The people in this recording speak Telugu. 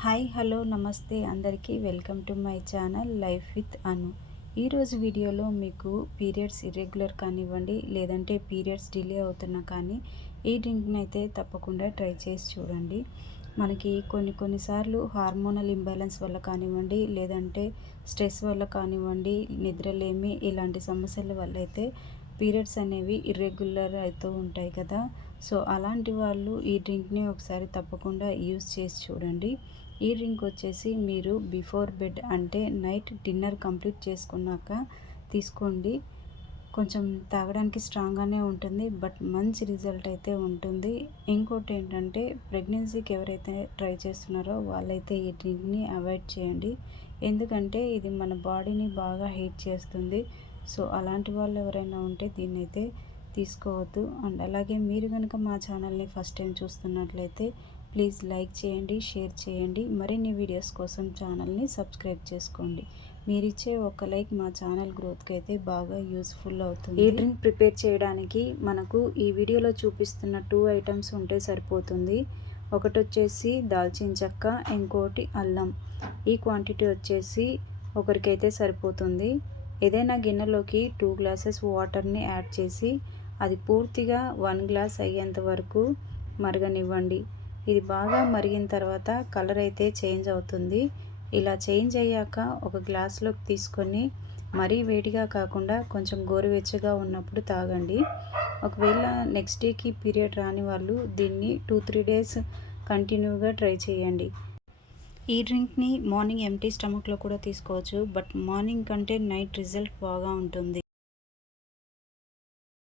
హాయ్ హలో నమస్తే. అందరికీ welcome to my channel life with Anu. ఈరోజు వీడియోలో మీకు పీరియడ్స్ ఇర్రెగ్యులర్ కానివ్వండి లేదంటే పీరియడ్స్ డిలే అవుతున్నా కానీ ఈ డ్రింక్ని అయితే తప్పకుండా ట్రై చేసి చూడండి. మనకి కొన్ని కొన్నిసార్లు హార్మోనల్ ఇంబ్యాలెన్స్ వల్ల కానివ్వండి లేదంటే స్ట్రెస్ వల్ల కానివ్వండి నిద్రలేమి ఇలాంటి సమస్యల వల్ల అయితే పీరియడ్స్ అనేవి ఇర్రెగ్యులర్ అవుతూ ఉంటాయి కదా. సో అలాంటి వాళ్ళు ఈ డ్రింక్ని ఒకసారి తప్పకుండా యూస్ చేసి చూడండి. ఈ డ్రింక్ వచ్చేసి మీరు బిఫోర్ బెడ్ అంటే నైట్ డిన్నర్ కంప్లీట్ చేసుకున్నాక తీసుకోండి. కొంచెం తాగడానికి స్ట్రాంగ్గానే ఉంటుంది బట్ మంచి రిజల్ట్ అయితే ఉంటుంది. ఇంకోటి ఏంటంటే ప్రెగ్నెన్సీకి ఎవరైతే ట్రై చేస్తున్నారో వాళ్ళైతే ఈ డ్రింక్ని అవాయిడ్ చేయండి. ఎందుకంటే ఇది మన బాడీని బాగా హీట్ చేస్తుంది. సో అలాంటి వాళ్ళు ఎవరైనా ఉంటే దీన్ని అయితే తీసుకోవద్దు. అండ్ అలాగే మీరు కనుక మా ఛానల్ని ఫస్ట్ టైం చూస్తున్నట్లయితే ప్లీజ్ లైక్ చేయండి షేర్ చేయండి. మరిన్ని వీడియోస్ కోసం ఛానల్ని సబ్స్క్రైబ్ చేసుకోండి. మీరు ఇచ్చే ఒక లైక్ మా ఛానల్ గ్రోత్కి అయితే బాగా యూస్ఫుల్ అవుతుంది. ఈ డ్రింక్ ప్రిపేర్ చేయడానికి మనకు ఈ వీడియోలో చూపిస్తున్న టూ ఐటమ్స్ ఉంటే సరిపోతుంది. ఒకటి వచ్చేసి దాల్చిన చెక్క ఇంకోటి అల్లం. ఈ క్వాంటిటీ వచ్చేసి ఒకరికైతే సరిపోతుంది. ఏదైనా గిన్నెలోకి టూ గ్లాసెస్ వాటర్ని యాడ్ చేసి అది పూర్తిగా వన్ గ్లాస్ అయ్యేంత వరకు మరగనివ్వండి. ఇది బాగా మరిగిన తర్వాత కలర్ అయితే చేంజ్ అవుతుంది. ఇలా చేంజ్ అయ్యాక ఒక గ్లాస్లోకి తీసుకొని మరీ వేడిగా కాకుండా కొంచెం గోరువెచ్చగా ఉన్నప్పుడు తాగండి. ఒకవేళ నెక్స్ట్ డేకి పీరియడ్ రాని వాళ్ళు దీన్ని టూ త్రీ డేస్ కంటిన్యూగా ట్రై చేయండి. ఈ డ్రింక్ని మార్నింగ్ ఎంటీ స్టమక్లో కూడా తీసుకోవచ్చు బట్ మార్నింగ్ కంటే నైట్ రిజల్ట్ బాగా ఉంటుంది.